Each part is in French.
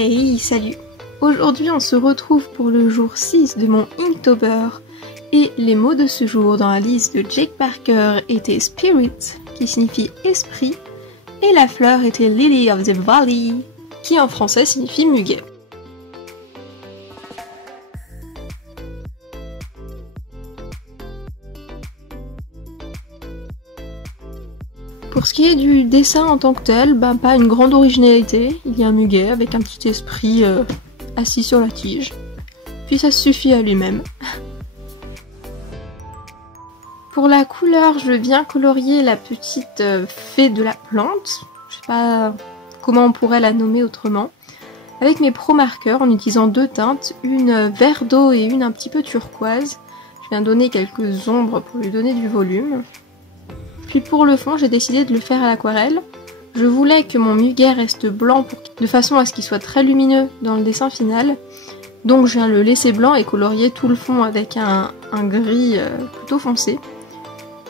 Hey, salut! Aujourd'hui on se retrouve pour le jour 6 de mon Inktober et les mots de ce jour dans la liste de Jake Parker étaient Spirit, qui signifie esprit, et la fleur était Lily of the Valley, qui en français signifie muguet. Pour ce qui est du dessin en tant que tel, pas une grande originalité, il y a un muguet avec un petit esprit assis sur la tige, puis ça suffit à lui-même. Pour la couleur, je viens colorier la petite fée de la plante, je sais pas comment on pourrait la nommer autrement, avec mes Pro marqueurs en utilisant deux teintes, une vert d'eau et une un petit peu turquoise. Je viens donner quelques ombres pour lui donner du volume. Puis pour le fond, j'ai décidé de le faire à l'aquarelle. Je voulais que mon muguet reste blanc de façon à ce qu'il soit très lumineux dans le dessin final. Donc je viens le laisser blanc et colorier tout le fond avec un gris plutôt foncé.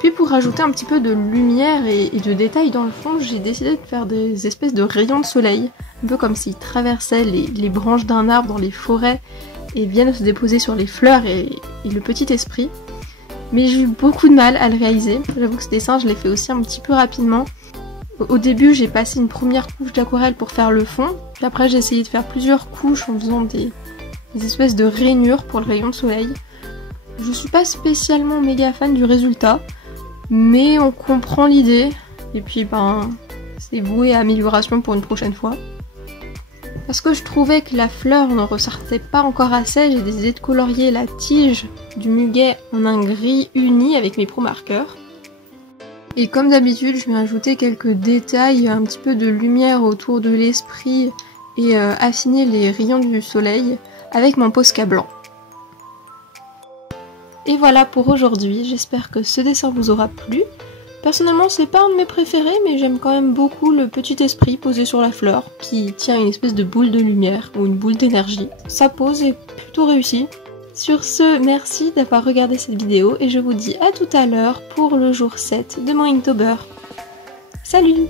Puis pour rajouter un petit peu de lumière et de détails dans le fond, j'ai décidé de faire des espèces de rayons de soleil. Un peu comme s'ils traversaient les branches d'un arbre dans les forêts et viennent se déposer sur les fleurs et le petit esprit. Mais j'ai eu beaucoup de mal à le réaliser. J'avoue que ce dessin, je l'ai fait aussi un petit peu rapidement. Au début, j'ai passé une première couche d'aquarelle pour faire le fond. Puis après, j'ai essayé de faire plusieurs couches en faisant des espèces de rainures pour le rayon de soleil. Je suis pas spécialement méga fan du résultat, mais on comprend l'idée. Et puis, c'est voué à amélioration pour une prochaine fois. Parce que je trouvais que la fleur ne ressortait pas encore assez, j'ai décidé de colorier la tige du muguet en un gris uni avec mes Pro marqueurs. Et comme d'habitude, je vais ajouter quelques détails, un petit peu de lumière autour de l'esprit et affiner les rayons du soleil avec mon Posca blanc. Et voilà pour aujourd'hui, j'espère que ce dessin vous aura plu. Personnellement, c'est pas un de mes préférés, mais j'aime quand même beaucoup le petit esprit posé sur la fleur, qui tient une espèce de boule de lumière, ou une boule d'énergie. Sa pose est plutôt réussie. Sur ce, merci d'avoir regardé cette vidéo, et je vous dis à tout à l'heure pour le jour 7 de mon Inktober. Salut!